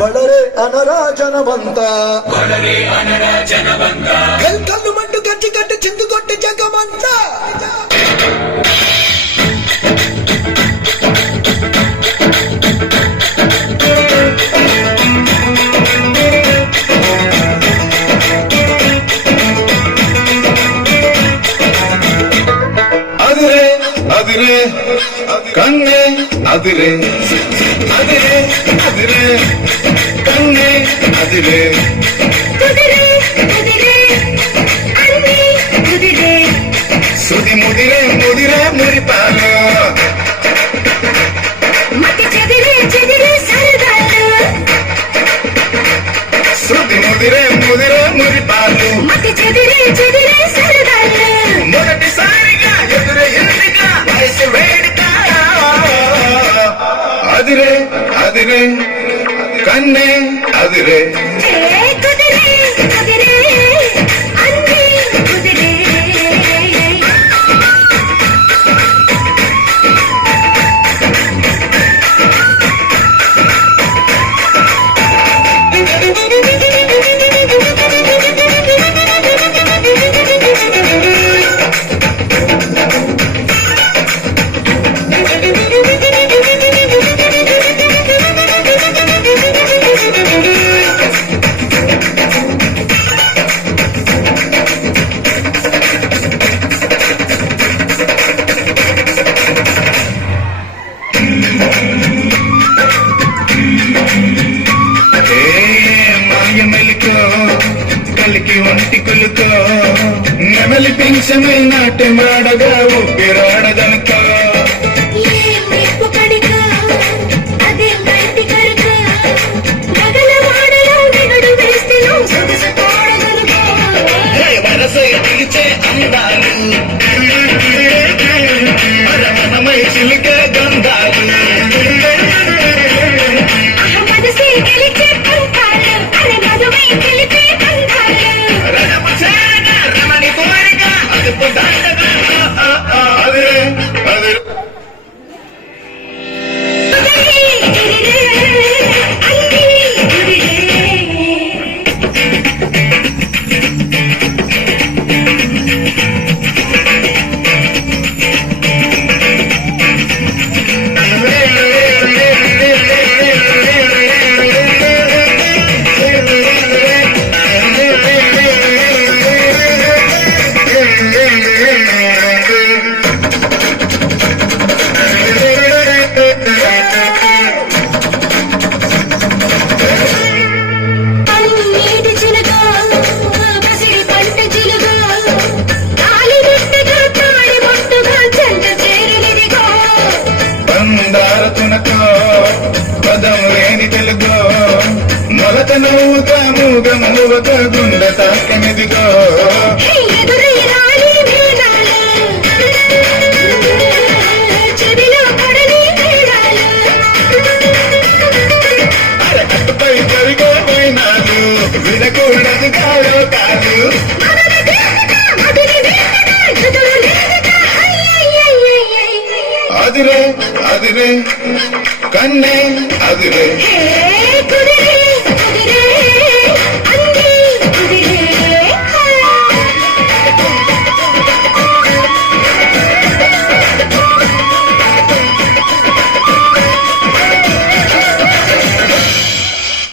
బళరే అనరా జనవంత కళ్ళు మండు గట్టి గట్టి చిందు కొట్టి జగమంతా అదిరే కన్నే అదిరే అదిరే అదిరే కన్నే అదిరే సుది ముదిరే ముదిరే మురిపాలు సుది ముదిరే ముదిరే మురిపాలు మొదటిసారిగా ఎదురే ఎందుగా వయసు వేడుక అదిరే అదిరే కన్నే అదిరే కలికి ఒంటి కులుకో నెమలి పింఛమే నాట్య మాడగా ఊపిరాడదనుకో వరస పిలిచే అందాలు మనమై చిలికే గంధాలు పదం లేని తెలుగో మొలక నవ్వుగా మూగ మలువక గుండె తాకనిదిగో అరకట్టుపై జరిగే పోయినాలు వినకూడదు కాదో కాదు అదిరే అదిరే కన్నే అదిరే